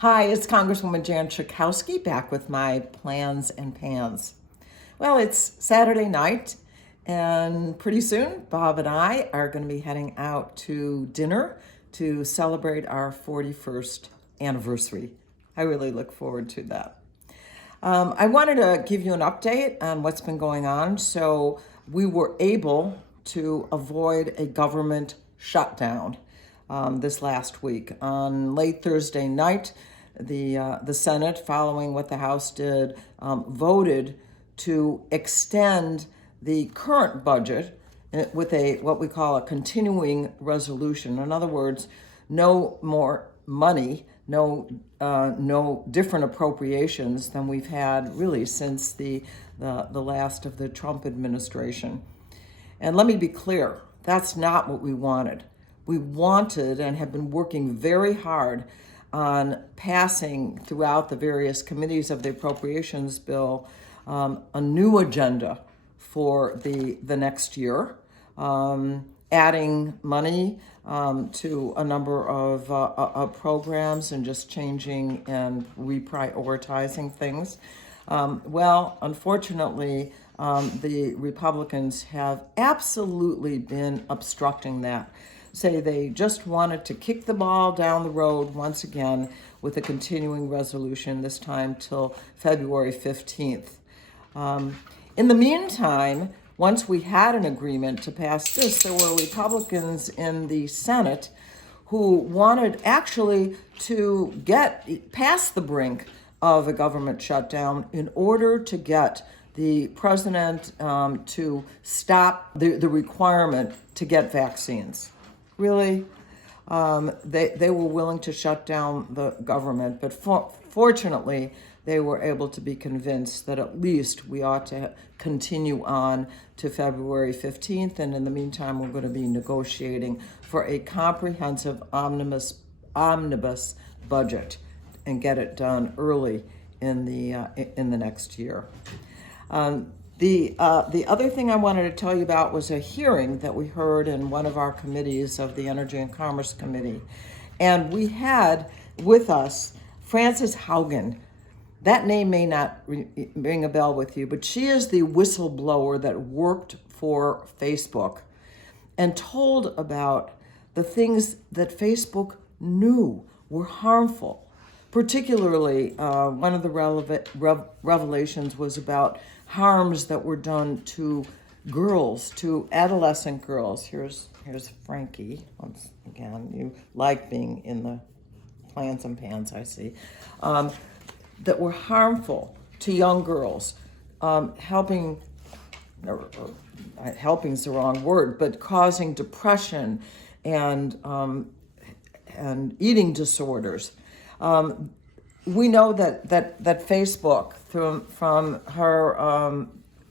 Hi, it's Congresswoman Jan Schakowsky back with my plans and pans. Well, it's Saturday night, and pretty soon Bob and I are going to be heading out to dinner to celebrate our 41st anniversary. I really look forward to that. I wanted to give you an update on what's been going on. So we were able to avoid a government shutdown this last week. On late Thursday night, the Senate, following what the House did, voted to extend the current budget with what we call a continuing resolution. In other words, no more money, no different appropriations than we've had really since the last of the Trump administration. And let me be clear, that's not what we wanted. We wanted and have been working very hard on passing throughout the various committees of the appropriations bill a new agenda for the next year, adding money to a number of programs and just changing and reprioritizing things. Well, unfortunately, the Republicans have absolutely been obstructing that. Say they just wanted to kick the ball down the road once again with a continuing resolution, this time till February 15th. In the meantime, once we had an agreement to pass this, there were Republicans in the Senate who wanted actually to get past the brink of a government shutdown in order to get the president to stop the requirement to get vaccines. Really? They were willing to shut down the government, but fortunately, they were able to be convinced that at least we ought to continue on to February 15th, and in the meantime, we're going to be negotiating for a comprehensive omnibus budget and get it done early in the next year. The other thing I wanted to tell you about was a hearing that we heard in one of our committees of the Energy and Commerce Committee. And we had with us Frances Haugen. That name may not ring a bell with you, but she is the whistleblower that worked for Facebook and told about the things that Facebook knew were harmful. Particularly, one of the revelations was about harms that were done to girls, to adolescent girls. Here's Frankie. Once again, you like being in the plans and pans, I see. That were harmful to young girls, helping's the wrong word, but causing depression and eating disorders. We know that Facebook, from her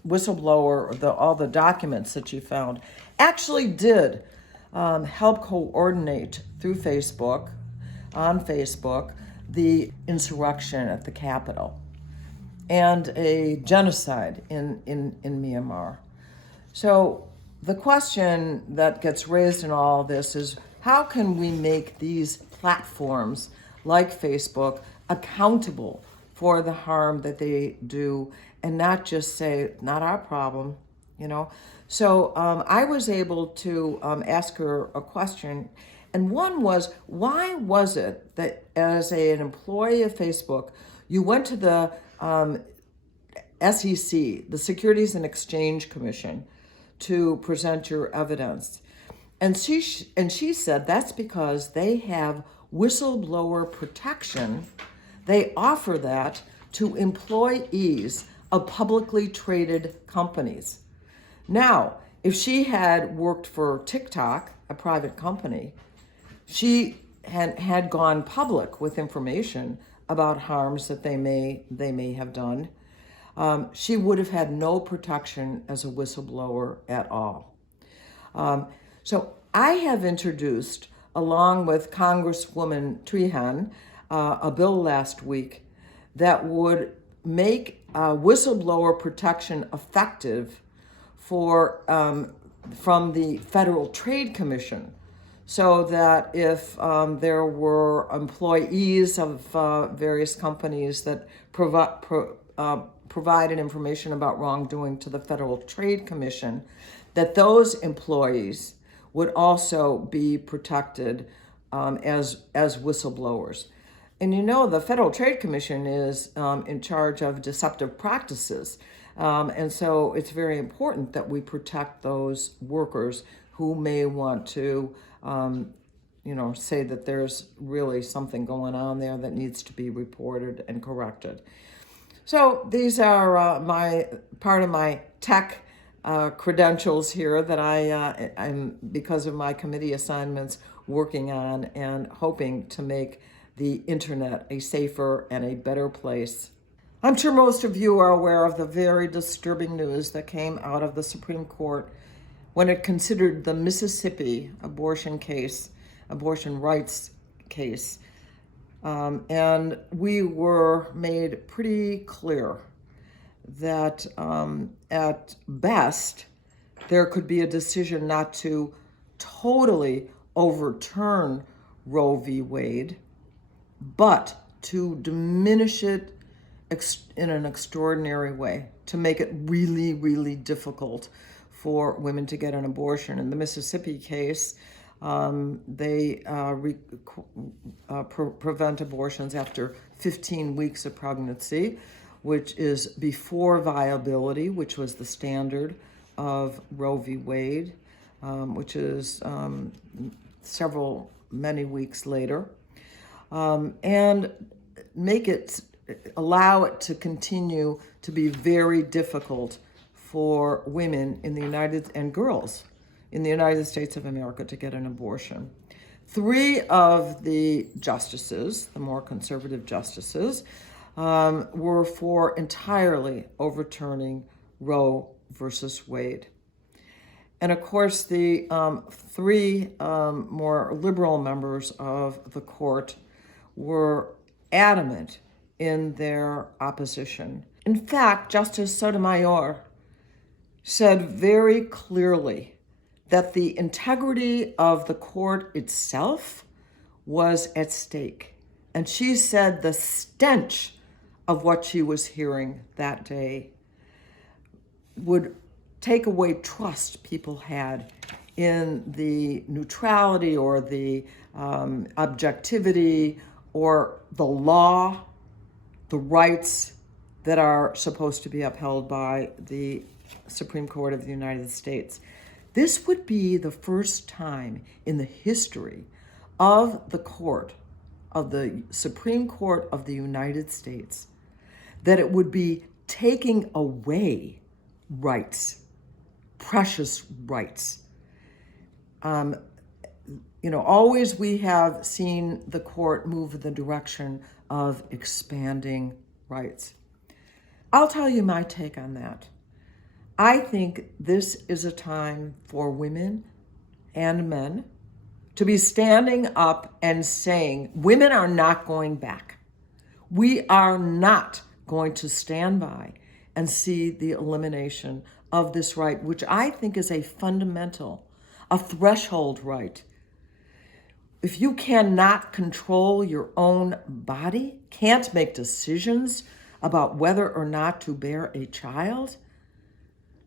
whistleblower, all the documents that she found, actually did help coordinate through Facebook, on Facebook, the insurrection at the Capitol and a genocide in Myanmar. So the question that gets raised in all this is, how can we make these platforms like Facebook accountable for the harm that they do and not just say, not our problem, you know? So I was able to ask her a question. And one was, why was it that as an employee of Facebook, you went to the SEC, the Securities and Exchange Commission, to present your evidence? And she said that's because they have whistleblower protection. They offer that to employees of publicly traded companies. Now, if she had worked for TikTok, a private company, she had gone public with information about harms that they may have done, she would have had no protection as a whistleblower at all. So I have introduced, along with Congresswoman Trehan, a bill last week that would make whistleblower protection effective from the Federal Trade Commission so that if there were employees of various companies that provided information about wrongdoing to the Federal Trade Commission, that those employees would also be protected as whistleblowers. And the Federal Trade Commission is in charge of deceptive practices. And so it's very important that we protect those workers who may want to, say that there's really something going on there that needs to be reported and corrected. So these are part of my tech credentials here that I'm, because of my committee assignments, working on and hoping to make the internet a safer and a better place. I'm sure most of you are aware of the very disturbing news that came out of the Supreme Court when it considered the Mississippi abortion rights case. And we were made pretty clear that at best, there could be a decision not to totally overturn Roe v. Wade, but to diminish it in an extraordinary way, to make it really, really difficult for women to get an abortion. In the Mississippi case, they prevent abortions after 15 weeks of pregnancy, which is before viability, which was the standard of Roe v. Wade, which is many weeks later, and allow it to continue to be very difficult for women and girls in the United States of America to get an abortion. 3 of the justices, the more conservative justices, were for entirely overturning Roe versus Wade. And of course, the 3 more liberal members of the court were adamant in their opposition. In fact, Justice Sotomayor said very clearly that the integrity of the court itself was at stake. And she said the stench of what she was hearing that day would take away trust people had in the neutrality or the objectivity or the law, the rights that are supposed to be upheld by the Supreme Court of the United States. This would be the first time in the history of the Supreme Court of the United States, that it would be taking away rights, precious rights. Always we have seen the court move in the direction of expanding rights. I'll tell you my take on that. I think this is a time for women and men to be standing up and saying, women are not going back. We are not going to stand by and see the elimination of this right, which I think is a threshold right. If you cannot control your own body, can't make decisions about whether or not to bear a child,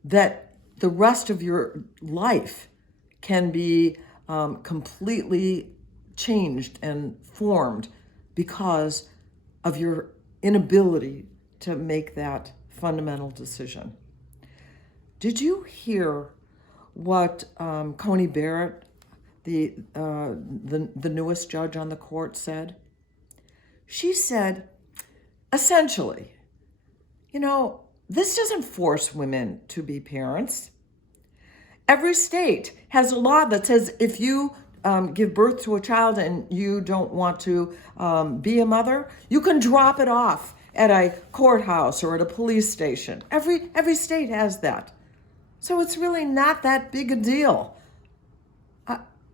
that the rest of your life can be completely changed and formed because of your inability to make that fundamental decision. Did you hear what Coney Barrett, the newest judge on the court, said? She said, essentially, this doesn't force women to be parents. Every state has a law that says if you give birth to a child and you don't want to be a mother, you can drop it off at a courthouse or at a police station. Every state has that. So it's really not that big a deal.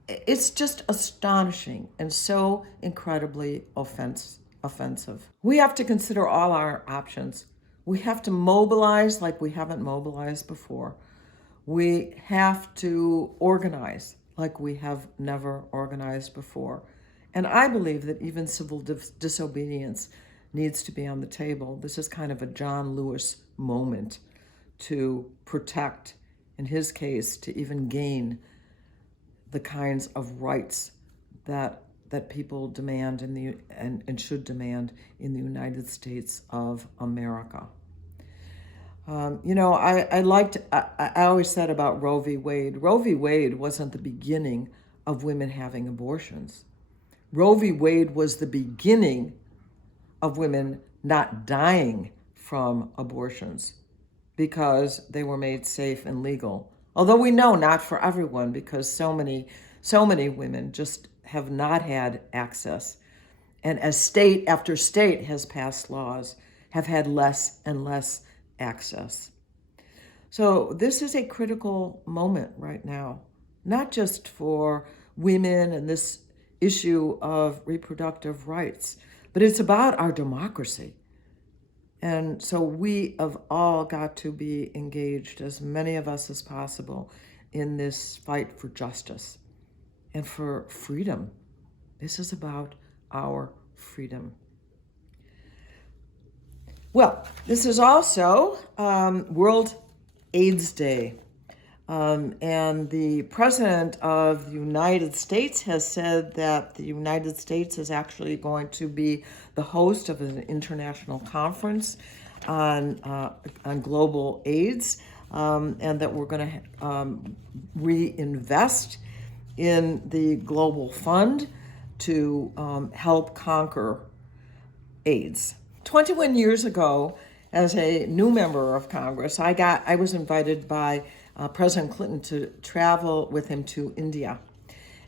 It's just astonishing and so incredibly offensive. We have to consider all our options. We have to mobilize like we haven't mobilized before. We have to organize like we have never organized before. And I believe that even civil disobedience needs to be on the table. This is kind of a John Lewis moment to protect, in his case, to even gain the kinds of rights that people demand and should demand in the United States of America. I always said about Roe v. Wade, Roe v. Wade wasn't the beginning of women having abortions. Roe v. Wade was the beginning of women not dying from abortions because they were made safe and legal. Although we know not for everyone, because so many women just have not had access. And as state after state has passed laws, have had less and less access. So this is a critical moment right now, not just for women and this issue of reproductive rights, but it's about our democracy. And so we have all got to be engaged, as many of us as possible, in this fight for justice and for freedom. This is about our freedom. Well, this is also World AIDS Day. And the President of the United States has said that the United States is actually going to be the host of an international conference on global AIDS, and that we're going to reinvest in the global fund to help conquer AIDS. 21 years ago, as a new member of Congress, I was invited by President Clinton to travel with him to India.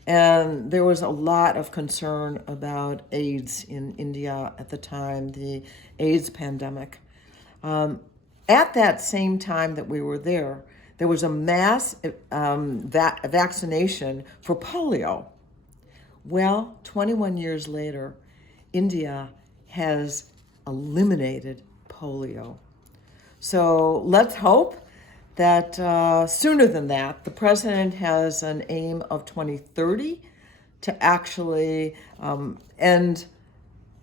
And there was a lot of concern about AIDS in India at the time, the AIDS pandemic. At that same time that we were there was a mass vaccination for polio. Well, 21 years later, India has eliminated polio. So let's hope that sooner than that, the president has an aim of 2030 to actually end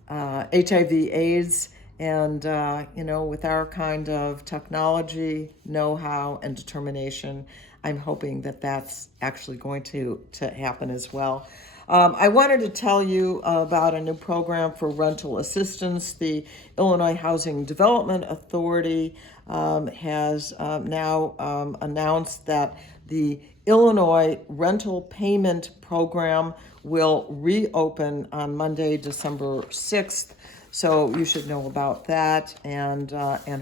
HIV/AIDS. And, with our kind of technology, know-how, and determination, I'm hoping that that's actually going to happen as well. I wanted to tell you about a new program for rental assistance. The Illinois Housing Development Authority has now announced that the Illinois Rental Payment Program will reopen on Monday, December 6th. So you should know about that and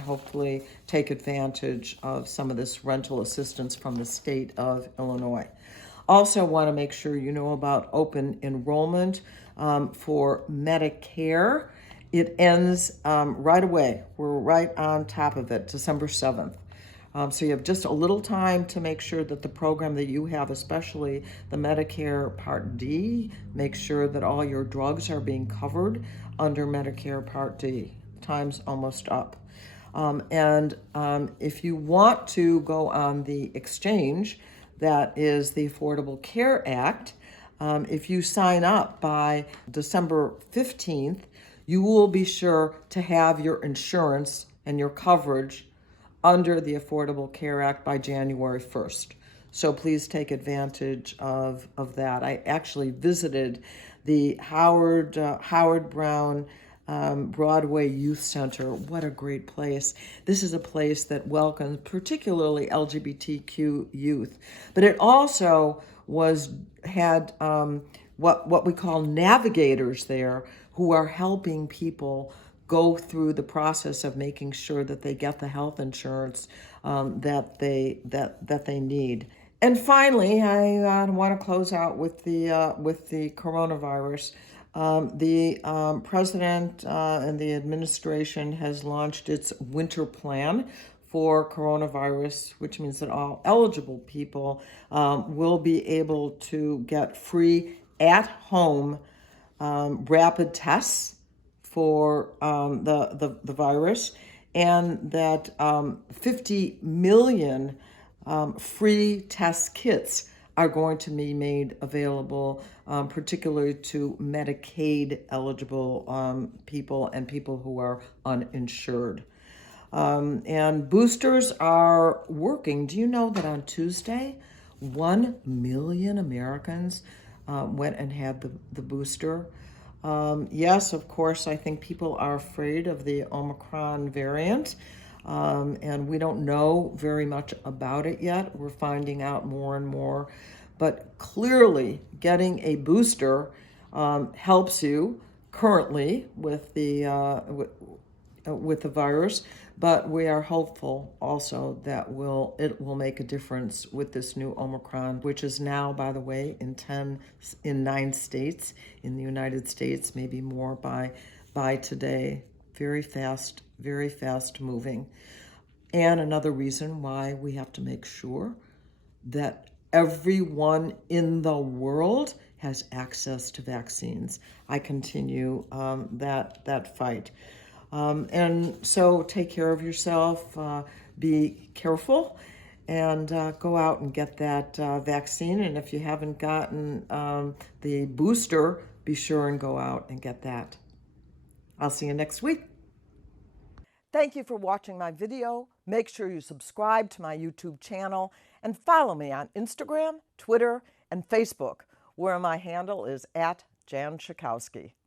hopefully take advantage of some of this rental assistance from the state of Illinois. Also want to make sure you know about open enrollment for Medicare. It ends right away. We're right on top of it, December 7th. So you have just a little time to make sure that the program that you have, especially the Medicare Part D, make sure that all your drugs are being covered under Medicare Part D. Time's almost up. If you want to go on the exchange, that is the Affordable Care Act, if you sign up by December 15th, you will be sure to have your insurance and your coverage under the Affordable Care Act by January 1st. So please take advantage of that. I actually visited the Howard Brown Broadway Youth Center. What a great place. This is a place that welcomes particularly LGBTQ youth, but it also had what we call navigators there who are helping people go through the process of making sure that they get the health insurance that they need. And finally, I want to close out with the coronavirus. The president and the administration has launched its winter plan for coronavirus, which means that all eligible people will be able to get free at-home rapid tests for the virus, and that 50 million free test kits are going to be made available, particularly to Medicaid eligible people and people who are uninsured. And boosters are working. Do you know that on Tuesday, 1 million Americans went and had the booster? Yes, of course, I think people are afraid of the Omicron variant, and we don't know very much about it yet. We're finding out more and more. But clearly, getting a booster helps you currently with the virus, but we are hopeful also that it will make a difference with this new Omicron, which is now, by the way, in 9 states in the United States, maybe more by today. Very fast moving. And another reason why we have to make sure that everyone in the world has access to vaccines. I continue that fight. And so take care of yourself, be careful, and go out and get that vaccine. And if you haven't gotten the booster, be sure and go out and get that. I'll see you next week. Thank you for watching my video. Make sure you subscribe to my YouTube channel and follow me on Instagram, Twitter, and Facebook, where my handle is @Jan Schakowsky.